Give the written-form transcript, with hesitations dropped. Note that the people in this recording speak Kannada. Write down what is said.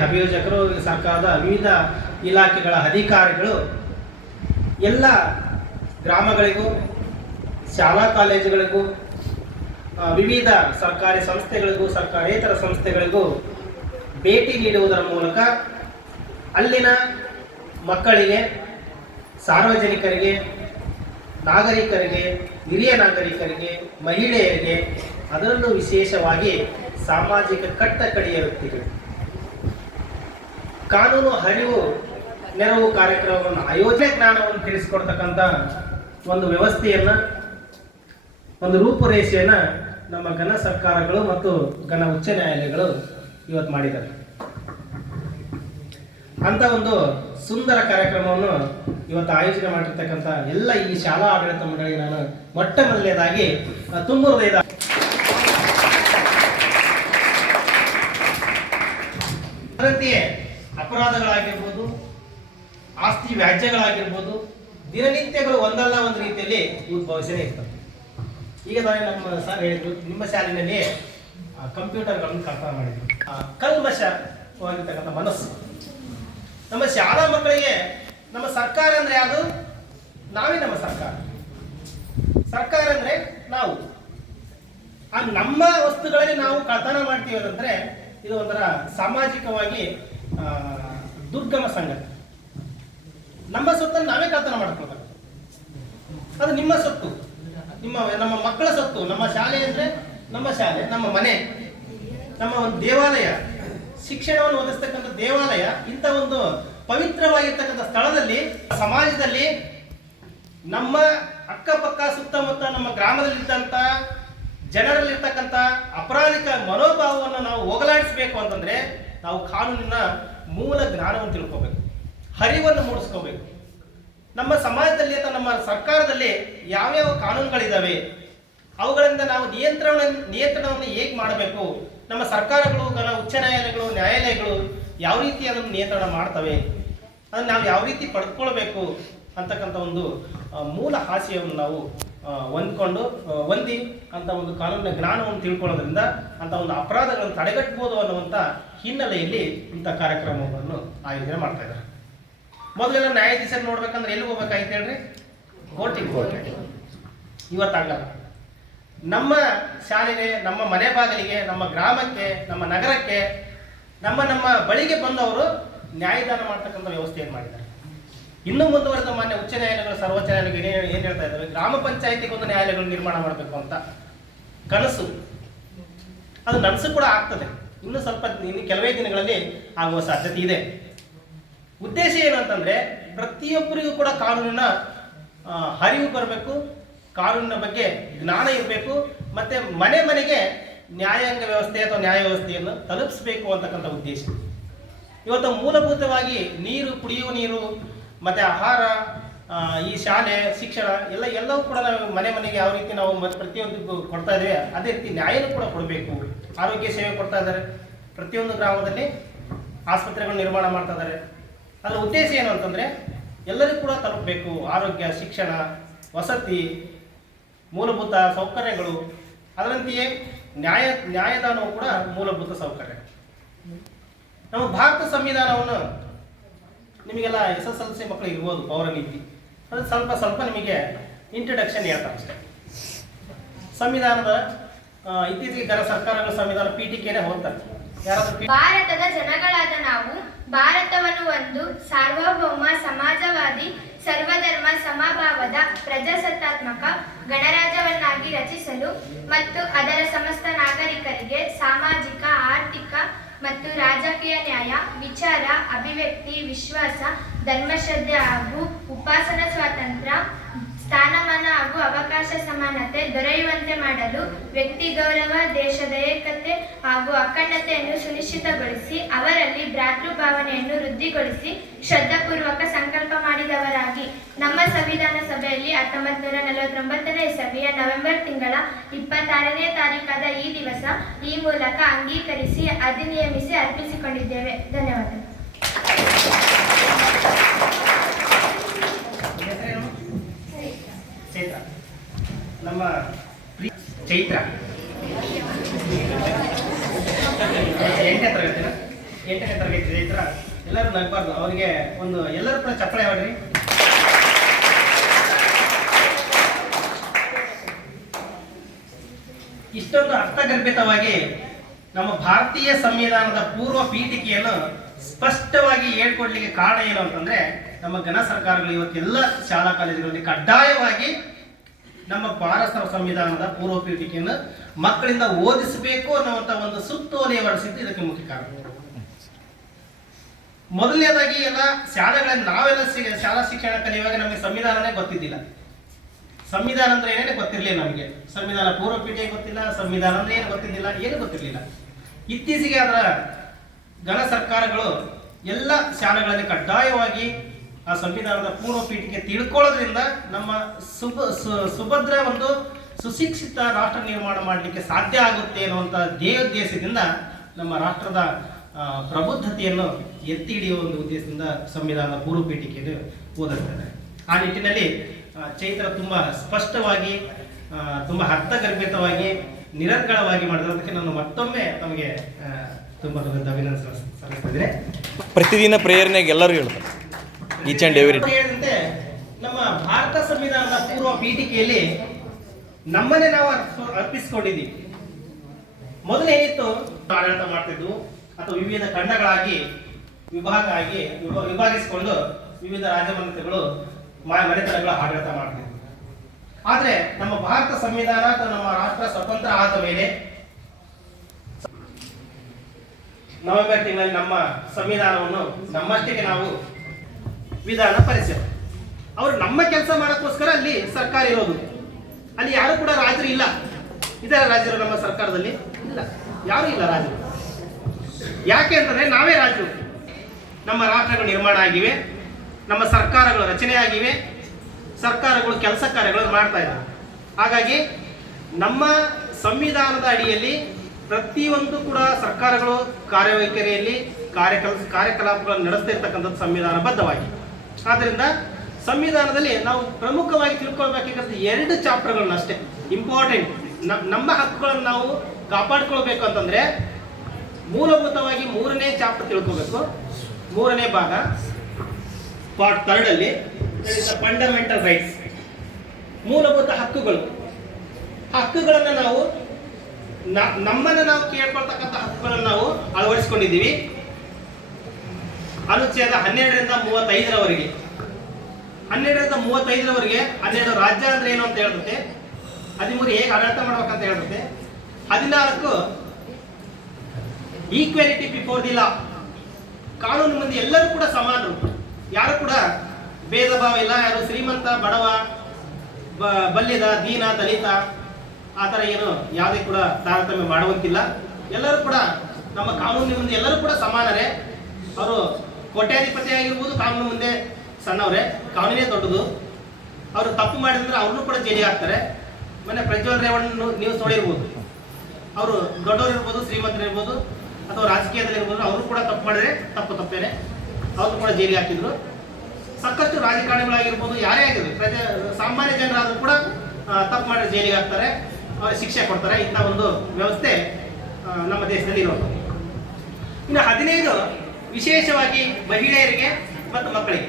ಅಭಿಯೋಜಕರು, ಸರ್ಕಾರದ ವಿವಿಧ ಇಲಾಖೆಗಳ ಅಧಿಕಾರಿಗಳು ಎಲ್ಲ ಗ್ರಾಮಗಳಿಗೂ, ಶಾಲಾ ಕಾಲೇಜುಗಳಿಗೂ, ವಿವಿಧ ಸರ್ಕಾರಿ ಸಂಸ್ಥೆಗಳಿಗೂ, ಸರ್ಕಾರೇತರ ಸಂಸ್ಥೆಗಳಿಗೂ ಭೇಟಿ ನೀಡುವುದರ ಮೂಲಕ ಅಲ್ಲಿನ ಮಕ್ಕಳಿಗೆ, ಸಾರ್ವಜನಿಕರಿಗೆ, ನಾಗರಿಕರಿಗೆ, ಹಿರಿಯ ನಾಗರಿಕರಿಗೆ, ಮಹಿಳೆಯರಿಗೆ, ಅದರಲ್ಲೂ ವಿಶೇಷವಾಗಿ ಸಾಮಾಜಿಕ ಕಟ್ಟಕಡೆಯ ವ್ಯಕ್ತಿಗಳು ಕಾನೂನು ಅರಿವು ನೆರವು ಕಾರ್ಯಕ್ರಮವನ್ನು ಆಯೋಜನೆ ಜ್ಞಾನವನ್ನು ತಿಳಿಸಿಕೊಡ್ತಕ್ಕಂಥ ಒಂದು ವ್ಯವಸ್ಥೆಯನ್ನು, ಒಂದು ರೂಪುರೇಷೆಯನ್ನು ನಮ್ಮ ಘನ ಸರ್ಕಾರಗಳು ಮತ್ತು ಘನ ಉಚ್ಚ ನ್ಯಾಯಾಲಯಗಳು ಇವತ್ತು ಮಾಡಿದ್ದಾರೆ. ಅಂತ ಒಂದು ಸುಂದರ ಕಾರ್ಯಕ್ರಮವನ್ನು ಇವತ್ತು ಆಯೋಜನೆ ಮಾಡಿರ್ತಕ್ಕಂಥ ಎಲ್ಲ ಈ ಶಾಲಾ ಆಡಳಿತ ಮಂಡಳಿಗೆ ನಾನು ಮೊಟ್ಟ ಮೊದಲನೇದಾಗಿ ತುಂಬ ಹೃದಯದ ಅದರಂತೆಯೇ ಅಪರಾಧಗಳಾಗಿರ್ಬೋದು, ಆಸ್ತಿ ವ್ಯಾಜ್ಯಗಳಾಗಿರ್ಬೋದು, ದಿನನಿತ್ಯಗಳು ಒಂದಲ್ಲ ಒಂದು ರೀತಿಯಲ್ಲಿ ಉದ್ಭವಿಸೇ ಇರ್ತವೆ. ಈಗ ನಾನು ನಮ್ಮ ಸರ್ ಹೇಳಿದ್ರು, ನಿಮ್ಮ ಶಾಲೆಯಲ್ಲಿ ಕಂಪ್ಯೂಟರ್ಗಳನ್ನು ಕಲ್ಪನೆ ಮಾಡಿದ್ರು. ಕಲ್ಮಶವಾಗಿರ್ತಕ್ಕಂಥ ಮನಸ್ಸು ನಮ್ಮ ಶಾಲಾ ಮಕ್ಕಳಿಗೆ ನಮ್ಮ ಸರ್ಕಾರ ಅಂದರೆ ಯಾವುದು? ನಾವೇ ನಮ್ಮ ಸರ್ಕಾರ. ಸರ್ಕಾರ ಅಂದರೆ ನಾವು. ಆ ನಮ್ಮ ವಸ್ತುಗಳಲ್ಲಿ ನಾವು ಕಳ್ತನ ಮಾಡ್ತೀವಿ ಅಂತಂದ್ರೆ ಇದು ಒಂಥರ ಸಾಮಾಜಿಕವಾಗಿ ದುರ್ಗಮ ಸಂಗತಿ. ನಮ್ಮ ಸೊತ್ತನ್ನು ನಾವೇ ಕಳ್ತನ ಮಾಡ್ಕೊಳ್ಬೇಕು. ಅದು ನಿಮ್ಮ ಸೊತ್ತು, ನಮ್ಮ ಮಕ್ಕಳ ಸೊತ್ತು. ನಮ್ಮ ಶಾಲೆ ಅಂದರೆ ನಮ್ಮ ಶಾಲೆ, ನಮ್ಮ ಮನೆ, ನಮ್ಮ ಒಂದು ದೇವಾಲಯ, ಶಿಕ್ಷಣವನ್ನು ಒದಗಿಸ್ತಕ್ಕಂಥ ದೇವಾಲಯ. ಇಂಥ ಒಂದು ಪವಿತ್ರವಾಗಿರ್ತಕ್ಕಂಥ ಸ್ಥಳದಲ್ಲಿ, ಸಮಾಜದಲ್ಲಿ, ನಮ್ಮ ಅಕ್ಕಪಕ್ಕ ಸುತ್ತಮುತ್ತ ನಮ್ಮ ಗ್ರಾಮದಲ್ಲಿದ್ದಂಥ ಜನರಲ್ಲಿರ್ತಕ್ಕಂಥ ಅಪರಾಧಿಕ ಮನೋಭಾವವನ್ನು ನಾವು ಹೋಗಲಾಡಿಸಬೇಕು ಅಂತಂದ್ರೆ ನಾವು ಕಾನೂನಿನ ಮೂಲ ಜ್ಞಾನವನ್ನು ತಿಳ್ಕೋಬೇಕು, ಅರಿವನ್ನು ಮೂಡಿಸ್ಕೋಬೇಕು. ನಮ್ಮ ಸಮಾಜದಲ್ಲಿ ಅಥವಾ ನಮ್ಮ ಸರ್ಕಾರದಲ್ಲಿ ಯಾವ್ಯಾವ ಕಾನೂನುಗಳಿದ್ದಾವೆ, ಅವುಗಳಿಂದ ನಾವು ನಿಯಂತ್ರಣವನ್ನು ಹೇಗೆ ಮಾಡಬೇಕು, ನಮ್ಮ ಸರ್ಕಾರಗಳು, ಉಚ್ಚ ನ್ಯಾಯಾಲಯಗಳು, ನ್ಯಾಯಾಲಯಗಳು ಯಾವ ರೀತಿ ಅದನ್ನು ನಿಯಂತ್ರಣ ಮಾಡ್ತವೆ, ಅದನ್ನು ನಾವು ಯಾವ ರೀತಿ ಪಡೆದುಕೊಳ್ಬೇಕು ಅಂತಕ್ಕಂಥ ಒಂದು ಮೂಲ ಆಶಯವನ್ನು ನಾವು ಹೊಂದಿ ಅಂತ ಒಂದು ಕಾನೂನಿನ ಜ್ಞಾನವನ್ನು ತಿಳ್ಕೊಳ್ಳೋದ್ರಿಂದ ಅಂತ ಒಂದು ಅಪರಾಧಗಳನ್ನು ತಡೆಗಟ್ಟಬಹುದು ಅನ್ನುವಂಥ ಹಿನ್ನೆಲೆಯಲ್ಲಿ ಇಂಥ ಕಾರ್ಯಕ್ರಮವನ್ನು ಆಯೋಜನೆ ಮಾಡ್ತಾ ಇದ್ದಾರೆ. ಮೊದಲೆಲ್ಲ ನ್ಯಾಯಾಧೀಶರು ನೋಡ್ಬೇಕಂದ್ರೆ ಎಲ್ಲಿ ಹೋಗ್ಬೇಕಾಯ್ತು ಹೇಳ್ರಿ? ಕೋರ್ಟಿಗೆ. ಇವತ್ತಾಗಲ್ಲ. ನಮ್ಮ ಶಾಲೆಗೆ, ನಮ್ಮ ಮನೆ ಬಾಗಿಲಿಗೆ, ನಮ್ಮ ಗ್ರಾಮಕ್ಕೆ, ನಮ್ಮ ನಗರಕ್ಕೆ, ನಮ್ಮ ಬಳಿಗೆ ಬಂದವರು ನ್ಯಾಯದಾನ ಮಾಡ್ತಕ್ಕಂಥ ವ್ಯವಸ್ಥೆಯನ್ನು ಮಾಡಿದ್ದಾರೆ. ಇನ್ನೂ ಮುಂದುವರೆದ ಮಾನ್ಯ ಉಚ್ಚ ನ್ಯಾಯಾಲಯಗಳು, ಸರ್ವೋಚ್ಚ ನ್ಯಾಯಾಲಯಗಳು ಏನು ಹೇಳ್ತಾ ಇದ್ದಾರೆ? ಗ್ರಾಮ ಪಂಚಾಯಿತಿಗೆ ಒಂದು ನ್ಯಾಯಾಲಯಗಳು ನಿರ್ಮಾಣ ಮಾಡಬೇಕು ಅಂತ ಕನಸು. ಅದು ನನಸು ಕೂಡ ಆಗ್ತದೆ. ಇನ್ನು ಕೆಲವೇ ದಿನಗಳಲ್ಲಿ ಆಗುವ ಸಾಧ್ಯತೆ ಇದೆ. ಉದ್ದೇಶ ಏನು ಅಂತಂದ್ರೆ ಪ್ರತಿಯೊಬ್ಬರಿಗೂ ಕೂಡ ಕಾನೂನಿನ ಅರಿವು ಬರಬೇಕು, ಕಾನೂನಿನ ಬಗ್ಗೆ ಜ್ಞಾನ ಇರಬೇಕು, ಮತ್ತೆ ಮನೆ ಮನೆಗೆ ನ್ಯಾಯಾಂಗ ವ್ಯವಸ್ಥೆ ಅಥವಾ ನ್ಯಾಯ ವ್ಯವಸ್ಥೆಯನ್ನು ತಲುಪಿಸಬೇಕು ಅಂತಕ್ಕಂಥ ಉದ್ದೇಶ. ಇವತ್ತು ಮೂಲಭೂತವಾಗಿ ನೀರು, ಕುಡಿಯುವ ನೀರು, ಮತ್ತೆ ಆಹಾರ, ಈ ಶಾಲೆ, ಶಿಕ್ಷಣ ಎಲ್ಲವೂ ಕೂಡ ನಾವು ಮನೆಗೆ ಯಾವ ರೀತಿ ನಾವು ಪ್ರತಿಯೊಂದು ಕೊಡ್ತಾ ಇದ್ದೇವೆ, ಅದೇ ರೀತಿ ನ್ಯಾಯನೂ ಕೂಡ ಕೊಡಬೇಕು. ಆರೋಗ್ಯ ಸೇವೆ ಕೊಡ್ತಾ ಇದ್ದಾರೆ. ಪ್ರತಿಯೊಂದು ಗ್ರಾಮದಲ್ಲಿ ಆಸ್ಪತ್ರೆಗಳು ನಿರ್ಮಾಣ ಮಾಡ್ತಾ ಇದ್ದಾರೆ. ಅದರ ಉದ್ದೇಶ ಏನು ಅಂತಂದ್ರೆ ಎಲ್ಲರಿಗೂ ಕೂಡ ತಲುಪಬೇಕು. ಆರೋಗ್ಯ, ಶಿಕ್ಷಣ, ವಸತಿ, ಮೂಲಭೂತ ಸೌಕರ್ಯಗಳು. ಅದರಂತೆಯೇ ನ್ಯಾಯದಾನವು ಕೂಡ ಮೂಲಭೂತ ಸೌಕರ್ಯ. ನಮ್ಮ ಭಾರತ ಸಂವಿಧಾನವನ್ನು ನಿಮಗೆಲ್ಲ SSLC ಮಕ್ಕಳು ಇರ್ಬೋದು, ಪೌರ ನೀತಿ, ಅದು ಸ್ವಲ್ಪ ನಿಮಗೆ ಇಂಟ್ರಡಕ್ಷನ್ ಹೇಳ್ತಾರೆ ಅಷ್ಟೇ. ಸಂವಿಧಾನದ ಇತ್ತೀಚೆಗೆ ಘನ ಸರ್ಕಾರಗಳ ಸಂವಿಧಾನ ಪೀಠಿಕೆನೇ ಹೋಗ್ತಾರೆ. ಭಾರತದ ಜನಗಳಾದ ನಾವು ಭಾರತವನ್ನು ಒಂದು ಸಾರ್ವಭೌಮ, ಸಮಾಜವಾದಿ, ಸರ್ವಧರ್ಮ ಸಮಭಾವದ ಪ್ರಜಾಸತ್ತಾತ್ಮಕ ಗಣರಾಜ್ಯವನ್ನಾಗಿ ರಚಿಸಲು ಮತ್ತು ಅದರ ಸಮಸ್ತ ನಾಗರಿಕರಿಗೆ ಸಾಮಾಜಿಕ, ಆರ್ಥಿಕ ಮತ್ತು ರಾಜಕೀಯ ನ್ಯಾಯ, ವಿಚಾರ, ಅಭಿವ್ಯಕ್ತಿ, ವಿಶ್ವಾಸ, ಧರ್ಮಶ್ರದ್ಧೆ ಹಾಗೂ ಉಪಾಸನಾ ಸ್ವಾತಂತ್ರ್ಯ, ಸ್ಥಾನಮಾನ ಹಾಗೂ ಅವಕಾಶ ಸಮಾನತೆ ದೊರೆಯುವಂತೆ ಮಾಡಲು ವ್ಯಕ್ತಿ ಗೌರವ, ದೇಶದ ಏಕತೆ ಹಾಗೂ ಅಖಂಡತೆಯನ್ನು ಸುನಿಶ್ಚಿತಗೊಳಿಸಿ ಅವರಲ್ಲಿ ಭ್ರಾತೃಭಾವನೆಯನ್ನು ವೃದ್ಧಿಗೊಳಿಸಿ ಶ್ರದ್ಧಾಪೂರ್ವಕ ಸಂಕಲ್ಪ ಮಾಡಿದವರಾಗಿ ನಮ್ಮ ಸಂವಿಧಾನ ಸಭೆಯಲ್ಲಿ 1949ನೇ ಇಸವಿಯ ನವೆಂಬರ್ ತಿಂಗಳ 26ನೇ ತಾರೀಕಾದ ಈ ದಿವಸ ಈ ಮೂಲಕ ಅಂಗೀಕರಿಸಿ ಅಧಿನಿಯಮಿಸಿ ಅರ್ಪಿಸಿಕೊಂಡಿದ್ದೇವೆ. ಧನ್ಯವಾದಗಳು. ನಮ್ಮ ಚೈತ್ರ 8ನೇ ತರಗತಿನ 8ನೇ ತರಗತಿ ಇದೆ. ಈ ಥರ ಎಲ್ಲರೂ ನಗಬಾರ್ದು. ಅವರಿಗೆ ಒಂದು ಎಲ್ಲರೂ ಕೂಡ ಚಪ್ಪಳೆ ಹೊಡ್ರಿ. ಇಷ್ಟೊಂದು ಅರ್ಥಗರ್ಭಿತವಾಗಿ ನಮ್ಮ ಭಾರತೀಯ ಸಂವಿಧಾನದ ಪೂರ್ವ ಪೀಠಿಕೆಯನ್ನು ಸ್ಪಷ್ಟವಾಗಿ ಹೇಳ್ಕೊಡ್ಲಿಕ್ಕೆ ಕಾರಣ ಏನು ಅಂತಂದ್ರೆ, ನಮ್ಮ ಘನ ಸರ್ಕಾರಗಳು ಇವತ್ತೆಲ್ಲ ಶಾಲಾ ಕಾಲೇಜುಗಳಲ್ಲಿ ಕಡ್ಡಾಯವಾಗಿ ನಮ್ಮ ಭಾರತ ಸಂವಿಧಾನದ ಪೂರ್ವ ಪೀಠಿಕೆಯನ್ನು ಮಕ್ಕಳಿಂದ ಓದಿಸಬೇಕು ಅನ್ನುವಂಥ ಒಂದು ಸುತ್ತೋಲೆ ಹೊರಡಿಸಿದ್ದು ಇದಕ್ಕೆ ಮುಖ್ಯ ಕಾರಣ. ಮೊದಲನೇದಾಗಿ ಎಲ್ಲ ಶಾಲೆಗಳಲ್ಲಿ ನಾವೆಲ್ಲ ಶಾಲಾ ಶಿಕ್ಷಣ ಕಲಿಯುವಾಗ ನಮಗೆ ಸಂವಿಧಾನನೇ ಗೊತ್ತಿದ್ದಿಲ್ಲ. ಸಂವಿಧಾನ ಅಂದ್ರೆ ಏನೇನು ಗೊತ್ತಿರಲಿಲ್ಲ ನಮಗೆ. ಸಂವಿಧಾನ ಪೂರ್ವ ಪೀಠಿಕೆ ಗೊತ್ತಿಲ್ಲ, ಸಂವಿಧಾನ ಅಂದ್ರೆ ಏನು ಗೊತ್ತಿದ್ದಿಲ್ಲ, ಏನು ಗೊತ್ತಿರಲಿಲ್ಲ. ಇತ್ತೀಚೆಗೆ ಅದರ ಘನ ಸರ್ಕಾರಗಳು ಎಲ್ಲ ಶಾಲೆಗಳಲ್ಲಿ ಕಡ್ಡಾಯವಾಗಿ ಆ ಸಂವಿಧಾನದ ಪೂರ್ವ ಪೀಠಿಕೆ ತಿಳ್ಕೊಳ್ಳೋದ್ರಿಂದ ನಮ್ಮ ಸುಭದ್ರ ಒಂದು ಸುಶಿಕ್ಷಿತ ರಾಷ್ಟ್ರ ನಿರ್ಮಾಣ ಮಾಡಲಿಕ್ಕೆ ಸಾಧ್ಯ ಆಗುತ್ತೆ ಅನ್ನುವಂಥ ಧ್ಯೇಯೋದ್ದೇಶದಿಂದ ನಮ್ಮ ರಾಷ್ಟ್ರದ ಪ್ರಬುದ್ಧತೆಯನ್ನು ಎತ್ತಿ ಹಿಡಿಯುವ ಒಂದು ಉದ್ದೇಶದಿಂದ ಸಂವಿಧಾನದ ಪೂರ್ವ ಪೀಠಿಕೆಯನ್ನು ಓದಿಸ್ತಾರೆ. ಆ ನಿಟ್ಟಿನಲ್ಲಿ ಚೈತ್ರ ತುಂಬ ಸ್ಪಷ್ಟವಾಗಿ, ತುಂಬ ಅರ್ಥಗರ್ಭಿತವಾಗಿ, ನಿರರ್ಗಳವಾಗಿ ಮಾಡಿರೋದಕ್ಕೆ ನಾನು ಮತ್ತೊಮ್ಮೆ ತಮಗೆ ತುಂಬ ಅಭಿನಂದನೆ ಸಲ್ಲಿಸ್ತಿದ್ದೇನೆ. ಪ್ರತಿದಿನ ಪ್ರೇರಣೆಗೆ ಎಲ್ಲರೂ ಹೇಳ್ತಾರೆ ಈಚ್ ಆ್ಯಂಡ್ ಎವ್ರಿ. ಹೇಳಿದಂತೆ ನಮ್ಮ ಭಾರತ ಸಂವಿಧಾನದ ಪೂರ್ವ ಪೀಠಿಕೆಯಲ್ಲಿ ನಮ್ಮನ್ನೇ ನಾವು ಅರ್ಪಿಸಿಕೊಂಡಿದ್ದೀವಿ. ಮೊದಲೇನಿತ್ತು, ಆಡಳಿತ ಮಾಡ್ತಿದ್ವು ಅಥವಾ ವಿವಿಧ ಖಂಡಗಳಾಗಿ ವಿಭಾಗಿಸಿಕೊಂಡು ವಿವಿಧ ರಾಜಮನೆತನಗಳು ಮನೆತನಗಳು ಆಡಳಿತ ಮಾಡ್ತಿದ್ವು. ಆದ್ರೆ ನಮ್ಮ ಭಾರತ ಸಂವಿಧಾನ ಅಥವಾ ನಮ್ಮ ರಾಷ್ಟ್ರ ಸ್ವತಂತ್ರ ಆದ ಮೇಲೆ ನವೆಂಬರ್ ತಿಂಗಳಲ್ಲಿ ನಮ್ಮ ಸಂವಿಧಾನವನ್ನು ನಮ್ಮಷ್ಟಕ್ಕೆ ನಾವು ವಿಧಾನ ಪರಿಚಯ. ಅವರು ನಮ್ಮ ಕೆಲಸ ಮಾಡೋಕ್ಕೋಸ್ಕರ ಅಲ್ಲಿ ಸರ್ಕಾರ ಇರೋದು. ಅಲ್ಲಿ ಯಾರು ಕೂಡ ರಾಜರು ಇಲ್ಲ. ಇದರ ರಾಜರು ನಮ್ಮ ಸರ್ಕಾರದಲ್ಲಿ ಇಲ್ಲ, ಯಾರು ಇಲ್ಲ ರಾಜರು. ಯಾಕೆ ಅಂತಂದ್ರೆ ನಾವೇ ರಾಜರು. ನಮ್ಮ ರಾಷ್ಟ್ರಗಳು ನಿರ್ಮಾಣ ಆಗಿವೆ, ನಮ್ಮ ಸರ್ಕಾರಗಳು ರಚನೆ ಆಗಿವೆ, ಸರ್ಕಾರಗಳು ಕೆಲಸ ಕಾರ್ಯಗಳನ್ನು ಮಾಡ್ತಾ ಇದ್ದಾವೆ. ಹಾಗಾಗಿ ನಮ್ಮ ಸಂವಿಧಾನದ ಅಡಿಯಲ್ಲಿ ಪ್ರತಿಯೊಂದು ಕೂಡ ಸರ್ಕಾರಗಳು ಕಾರ್ಯವೈಖರಿಯಲ್ಲಿ ಕಾರ್ಯಕಲಾಪಗಳನ್ನು ನಡೆಸ್ತಾ ಇರ್ತಕ್ಕಂಥದ್ದು ಸಂವಿಧಾನಬದ್ಧವಾಗಿ. ಆದ್ದರಿಂದ ಸಂವಿಧಾನದಲ್ಲಿ ನಾವು ಪ್ರಮುಖವಾಗಿ ತಿಳ್ಕೊಳ್ಬೇಕಾಗಿರೋದು 2 ಚಾಪ್ಟರ್ಗಳನ್ನ ಅಷ್ಟೇ ಇಂಪಾರ್ಟೆಂಟ್. ನಮ್ಮ ಹಕ್ಕುಗಳನ್ನು ನಾವು ಕಾಪಾಡ್ಕೊಳ್ಬೇಕು ಅಂತಂದ್ರೆ ಮೂಲಭೂತವಾಗಿ 3ನೇ ಚಾಪ್ಟರ್ ತಿಳ್ಕೊಬೇಕು. 3ನೇ ಭಾಗ ಪಾರ್ಟ್ 3 ಅಲ್ಲಿ ಫಂಡಮೆಂಟಲ್ ರೈಟ್ಸ್, ಮೂಲಭೂತ ಹಕ್ಕುಗಳು. ಹಕ್ಕುಗಳನ್ನು ನಾವು ನಮ್ಮನ್ನು ನಾವು ಕೇಳ್ಕೊಳ್ತಕ್ಕಂಥ ಹಕ್ಕುಗಳನ್ನು ನಾವು ಅಳವಡಿಸಿಕೊಂಡಿದ್ದೀವಿ. ಅನುಚ್ಛೇದ 12ರಿಂದ 35ರವರೆಗೆ 12ರಿಂದ 35ರವರೆಗೆ 12 ರಾಜ್ಯ ಅಂದ್ರೆ ಏನು ಅಂತ ಹೇಳ್ತದೆ, 13 ಹೇಗೆ ಆಡಳಿತ ಮಾಡ್ಬೇಕಂತ ಹೇಳ್ತದೆ, 14 ಈಕ್ವಾಲಿಟಿ ಬಿಫೋರ್ ದಿ ಲಾ, ಕಾನೂನು ಮುಂದೆ ಎಲ್ಲರೂ ಕೂಡ ಸಮಾನರು, ಯಾರು ಕೂಡ ಭೇದ ಭಾವ ಇಲ್ಲ. ಯಾರು ಶ್ರೀಮಂತ ಬಡವ ಬಲ್ಲಿದ ದೀನ ದಲಿತ ಆ ಥರ ಏನು ಯಾವುದೇ ಕೂಡ ತಾರತಮ್ಯ ಮಾಡುವಂತಿಲ್ಲ. ಎಲ್ಲರೂ ಕೂಡ ನಮ್ಮ ಕಾನೂನಿನ ಮುಂದೆ ಎಲ್ಲರೂ ಕೂಡ ಸಮಾನರೇ. ಅವರು ಕೋಟ್ಯಾಧಿಪತಿ ಆಗಿರ್ಬೋದು, ಕಾನೂನು ಮುಂದೆ ಸಣ್ಣವರೇ, ಕಾನೂನೇ ದೊಡ್ಡದು. ಅವರು ತಪ್ಪು ಮಾಡಿದ್ರೆ ಅವ್ರನ್ನೂ ಕೂಡ ಜೈಲಿಗೆ ಹಾಕ್ತಾರೆ. ಮೊನ್ನೆ ಪ್ರಜ್ವಲ್ ರೇವಣ್ಣ ನ್ಯೂಸ್ ನೋಡಿರ್ಬೋದು. ಅವರು ದೊಡ್ಡವರು ಇರ್ಬೋದು, ಶ್ರೀಮಂತರು ಇರ್ಬೋದು, ಅಥವಾ ರಾಜಕೀಯದಲ್ಲಿ ಇರ್ಬೋದು, ಅವರು ಕೂಡ ತಪ್ಪು ಮಾಡಿದ್ರೆ ತಪ್ಪೇನೆ ಅವ್ರನ್ನೂ ಕೂಡ ಜೈಲಿಗೆ ಹಾಕಿದ್ರು. ಸಾಕಷ್ಟು ರಾಜಕಾರಣಿಗಳಾಗಿರ್ಬೋದು, ಯಾರೇ ಆಗಿದ್ರು, ಸಾಮಾನ್ಯ ಜನರಾದರೂ ಕೂಡ ತಪ್ಪು ಮಾಡಿದ್ರೆ ಜೈಲಿಗೆ ಹಾಕ್ತಾರೆ, ಅವ್ರಿಗೆ ಶಿಕ್ಷೆ ಕೊಡ್ತಾರೆ. ಇಂಥ ಒಂದು ವ್ಯವಸ್ಥೆ ನಮ್ಮ ದೇಶದಲ್ಲಿ ಇರೋದು. ಇನ್ನು 15 ವಿಶೇಷವಾಗಿ ಮಹಿಳೆಯರಿಗೆ ಮತ್ತು ಮಕ್ಕಳಿಗೆ